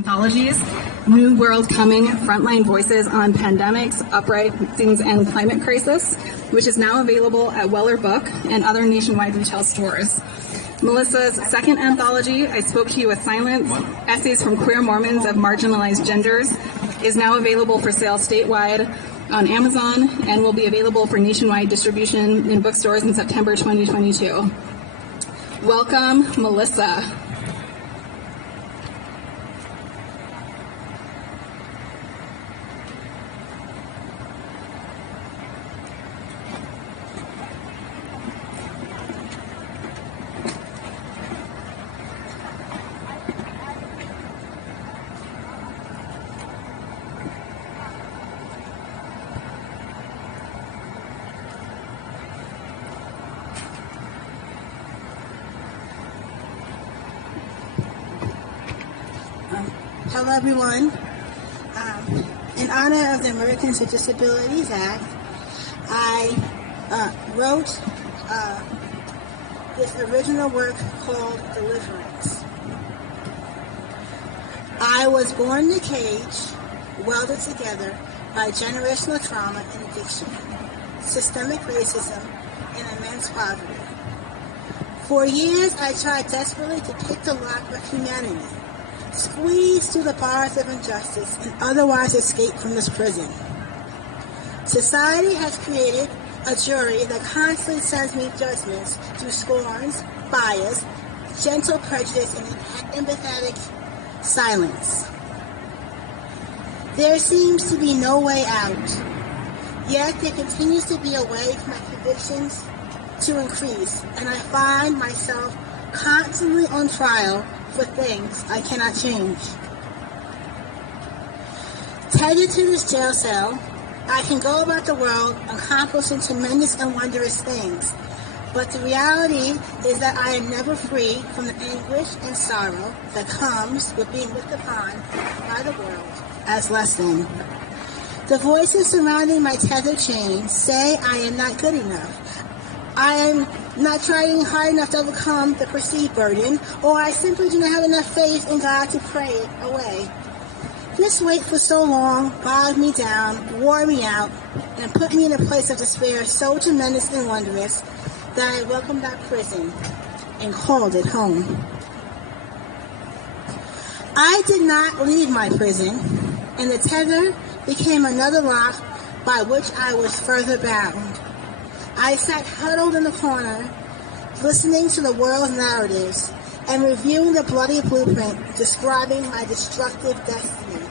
Anthologies, New World Coming, Frontline Voices on Pandemics, Uprisings, and Climate Crisis, which is now available at Weller Book and other nationwide retail stores. Melissa's second anthology, I Spoke to You with Silence, Essays from Queer Mormons of Marginalized Genders, is now available for sale statewide on Amazon and will be available for nationwide distribution in bookstores in September 2022. Welcome, Melissa. Hello, everyone. In honor of the Americans with Disabilities Act, I wrote this original work called Deliverance. I was born in a cage, welded together by generational trauma and addiction, systemic racism, and immense poverty. For years, I tried desperately to pick the lock of humanity, squeeze through the bars of injustice, and otherwise escape from this prison. Society has created a jury that constantly sends me judgments through scorns, bias, gentle prejudice, and empathetic silence. There seems to be no way out, yet there continues to be a way for my convictions to increase, and I find myself constantly on trial for things I cannot change. Tethered to this jail cell, I can go about the world accomplishing tremendous and wondrous things, but the reality is that I am never free from the anguish and sorrow that comes with being looked upon by the world as less than. The voices surrounding my tethered chain say I am not good enough. I am not trying hard enough to overcome the perceived burden, or I simply do not have enough faith in God to pray it away. This weight for so long bogged me down, wore me out, and put me in a place of despair so tremendous and wondrous that I welcomed that prison and called it home. I did not leave my prison, and the tether became another lock by which I was further bound. I sat huddled in the corner, listening to the world's narratives and reviewing the bloody blueprint describing my destructive destiny.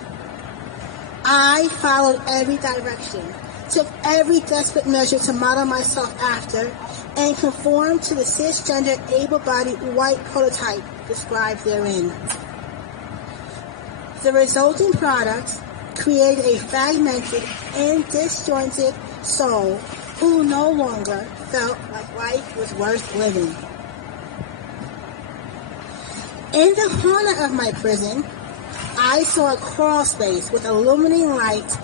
I followed every direction, took every desperate measure to model myself after, and conform to the cisgender, able-bodied white prototype described therein. The resulting product created a fragmented and disjointed soul who no longer felt like life was worth living. In the corner of my prison, I saw a crawl space with illuminating light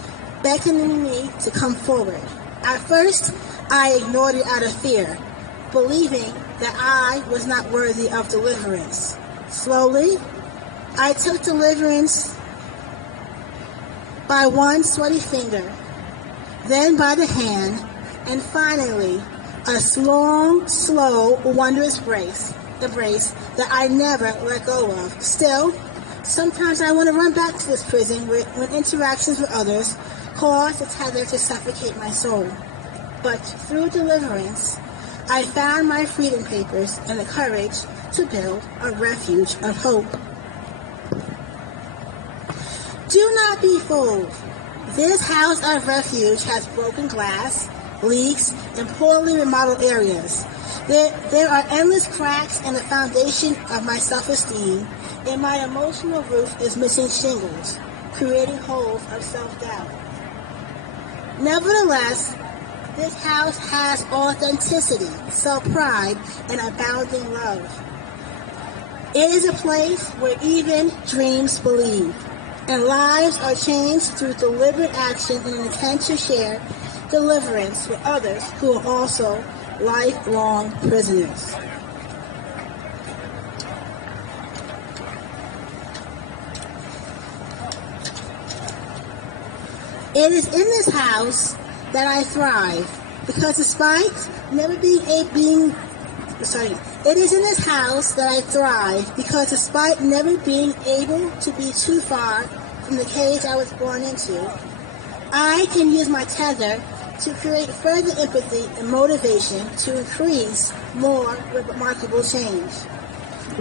beckoning me to come forward. At first, I ignored it out of fear, believing that I was not worthy of deliverance. Slowly, I took deliverance by one sweaty finger, then by the hand, and finally, a long, slow, wondrous embrace that I never let go of. Still, sometimes I want to run back to this prison when interactions with others cause the tether to suffocate my soul. But through deliverance, I found my freedom papers and the courage to build a refuge of hope. Do not be fooled. This house of refuge has broken glass, leaks, and poorly remodeled areas. There are endless cracks in the foundation of my self-esteem, and my emotional roof is missing shingles, creating holes of self-doubt. Nevertheless, this house has authenticity, self-pride, and abounding love. It is a place where even dreams believe, and lives are changed through deliberate action and an intent to share deliverance with others who are also lifelong prisoners. It is in this house that I thrive, because despite never being it is in this house that I thrive, because despite never being able to be too far from the cage I was born into, I can use my tether to create further empathy and motivation to increase more remarkable change.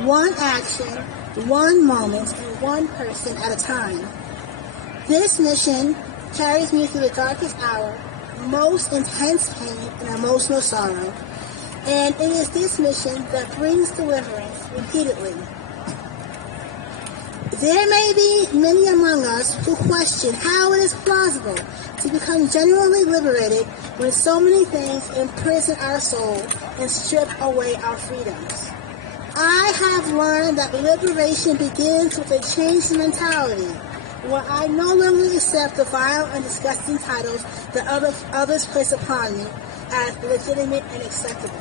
One action, one moment, and one person at a time. This mission carries me through the darkest hour, most intense pain and emotional sorrow, and it is this mission that brings deliverance repeatedly. There may be many among us who question how it is plausible to become genuinely liberated when so many things imprison our soul and strip away our freedoms. I have learned that liberation begins with a change in mentality, where I no longer accept the vile and disgusting titles that others place upon me as legitimate and acceptable.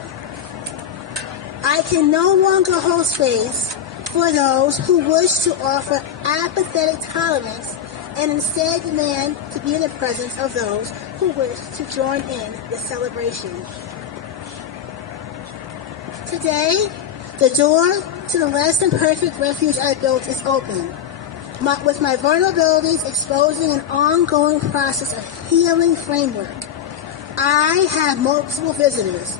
I can no longer hold space for those who wish to offer apathetic tolerance and instead demand to be in the presence of those who wish to join in the celebration. Today, the door to the less than perfect refuge I built is open, with my vulnerabilities exposing an ongoing process of healing framework. I have multiple visitors,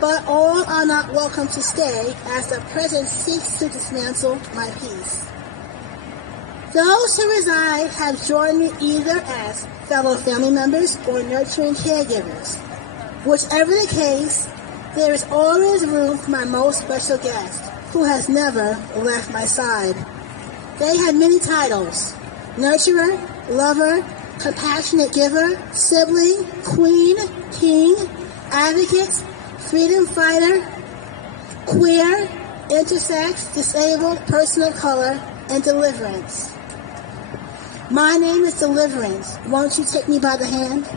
but all are not welcome to stay as the presence seeks to dismantle my peace. Those who reside have joined me either as fellow family members or nurturing caregivers. Whichever the case, there is always room for my most special guest, who has never left my side. They had many titles: nurturer, lover, compassionate giver, sibling, queen, king, advocate, freedom fighter, queer, intersex, disabled, person of color, and deliverance. My name is Deliverance. Won't you take me by the hand?